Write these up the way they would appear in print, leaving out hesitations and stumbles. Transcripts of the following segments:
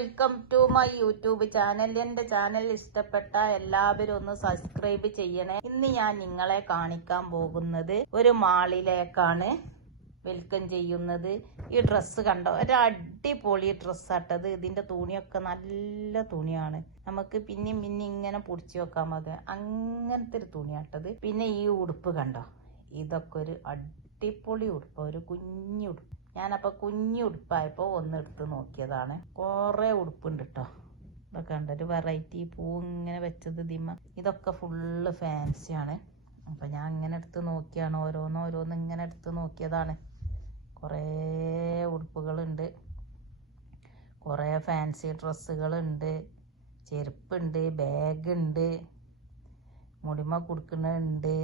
Welcome to my YouTube channel. എന്റെ channel ഇഷ്ടപ്പെട്ട എല്ലാവരും ഒന്ന് സബ്സ്ക്രൈബ് ചെയ്യണേ. ഇന്ന് ഞാൻ നിങ്ങളെ കാണിക്കാൻ പോകുന്നത് ഒരു മാളിലേക്കാണ് വെൽക്കം ചെയ്യുന്നത്. ഈ ഡ്രസ്സ് കണ്ടോ, ഒരു അടിപൊളി ഡ്രസ്സാട്ടത്. ഇതിന്റെ തുണിയൊക്കെ നല്ല തുണിയാണ്. നമുക്ക് പിന്നെയും ഇങ്ങനെ പൊടിച്ചു വെക്കാൻ മതി, അങ്ങനത്തെ ഒരു തുണിയാട്ടത്. പിന്നെ ഈ ഉടുപ്പ് കണ്ടോ, ഇതൊക്കെ ഒരു അടിപൊളി ഉടുപ്പ്, ഒരു കുഞ്ഞുടുപ്പ്. ഞാനപ്പോ കുഞ്ഞു ഉടുപ്പായപ്പോ ഒന്നെടുത്ത് നോക്കിയതാണ്. കൊറേ ഉടുപ്പുണ്ട് കേട്ടോ. ഇതൊക്കെ ഉണ്ട്, ഒരു വെറൈറ്റി പൂ ഇങ്ങനെ വെച്ചത് ദിമ. ഇതൊക്കെ ഫുള്ള് ഫാൻസിയാണ്. അപ്പൊ ഞാൻ ഇങ്ങനെ എടുത്ത് നോക്കിയാണ്, ഓരോന്ന് ഇങ്ങനെ എടുത്ത് നോക്കിയതാണ്. കുറേ ഉടുപ്പുകളുണ്ട്, കുറേ ഫാൻസി ഡ്രസ്സുകളുണ്ട്, ചെരുപ്പുണ്ട്, ബാഗുണ്ട്, മുടിമ കൊടുക്കുന്നുണ്ട്.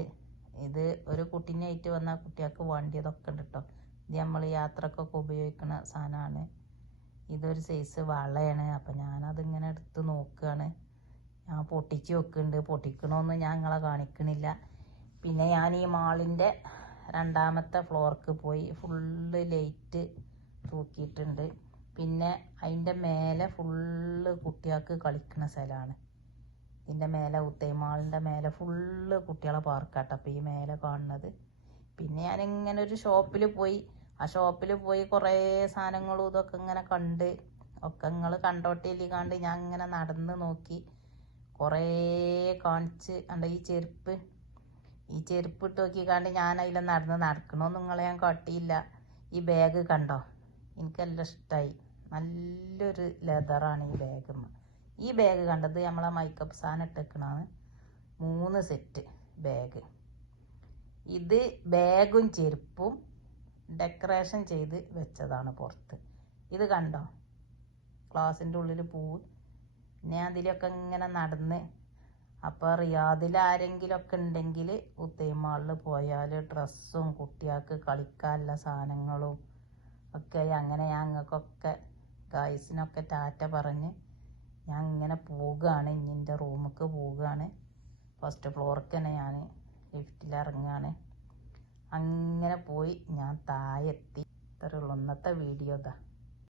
ഇത് ഒരു കുട്ടീനായിട്ട് വന്ന കുട്ടികൾക്ക് വേണ്ടിയതൊക്കെ ഉണ്ട് കേട്ടോ. ഇത് നമ്മൾ യാത്രക്കൊക്കെ ഉപയോഗിക്കുന്ന സാധനമാണ്. ഇതൊരു സൈസ് വളയാണ്. അപ്പം ഞാനതിങ്ങനെ എടുത്ത് നോക്കുകയാണ്. ഞാൻ പൊട്ടിച്ച് വെക്കുന്നുണ്ട്. പൊട്ടിക്കണമെന്ന് ഞാൻ നിങ്ങളെ കാണിക്കണില്ല. പിന്നെ ഞാൻ ഈ മാളിൻ്റെ രണ്ടാമത്തെ ഫ്ലോർക്ക് പോയി. ഫുള്ള് ലൈറ്റ് തൂക്കിയിട്ടുണ്ട്. പിന്നെ അതിൻ്റെ മേലെ ഫുള്ള് കുട്ടികൾക്ക് കളിക്കുന്ന സ്ഥലമാണ്. ഇതിൻ്റെ മേലെ ഉത്തൈമാളിൻ്റെ മേലെ ഫുള്ള് കുട്ടികളെ പാർക്കാട്ടോ. അപ്പം ഈ മേലെ കാണുന്നത്. പിന്നെ ഞാനിങ്ങനെ ഒരു ഷോപ്പിൽ പോയി. ആ ഷോപ്പിൽ പോയി കുറേ സാധനങ്ങളും ഇതൊക്കെ ഇങ്ങനെ കണ്ട്, ഒക്കെ നിങ്ങൾ കണ്ടോട്ടേലി കണ്ട് ഞാൻ ഇങ്ങനെ നടന്ന് നോക്കി. കുറേ കാണിച്ച് കണ്ട ഈ ചെരുപ്പ് ഇട്ട് നോക്കി കണ്ട് ഞാൻ അതിൽ നടക്കണമെന്ന് നിങ്ങളെ ഞാൻ കാട്ടിയില്ല. ഈ ബാഗ് കണ്ടോ, എനിക്കെല്ലാം ഇഷ്ടമായി. നല്ലൊരു ലെതറാണ് ഈ ബാഗ്. ഈ ബാഗ് കണ്ടത് നമ്മളെ മേക്കപ്പ് സാധനം ഇട്ടേക്കണാണ്. 3 സെറ്റ് ബാഗ്. ഇത് ബാഗും ചെരുപ്പും ഡെക്കറേഷൻ ചെയ്ത് വെച്ചതാണ് പുറത്ത്. ഇത് കണ്ടോ, ഗ്ലാസിൻ്റെ ഉള്ളിൽ പൂവ്. പിന്നെ അതിലൊക്കെ ഇങ്ങനെ നടന്ന്. അപ്പോൾ റിയാദിൽ ആരെങ്കിലുമൊക്കെ ഉണ്ടെങ്കിൽ ഉത്തൈമാളിൽ പോയാൽ ഡ്രസ്സും കുട്ടികൾക്ക് കളിക്കാനുള്ള സാധനങ്ങളും ഒക്കെ അങ്ങനെ ഞങ്ങൾക്കൊക്കെ ഗായ്സിനൊക്കെ ടാറ്റ പറഞ്ഞ് ഞാൻ ഇങ്ങനെ പോവുകയാണ്. ഇനി എൻ്റെ റൂമിലേക്ക് പോവുകയാണ്. ഫസ്റ്റ് ഫ്ലോർക്ക് തന്നെ ഞാൻ ലിഫ്റ്റിൽ ഇറങ്ങുകയാണ്. അങ്ങനെ പോയി ഞാൻ താഴെ എത്തി. ഇത്രയുള്ളൂ ഇന്നത്തെ വീഡിയോ. ഇതാ.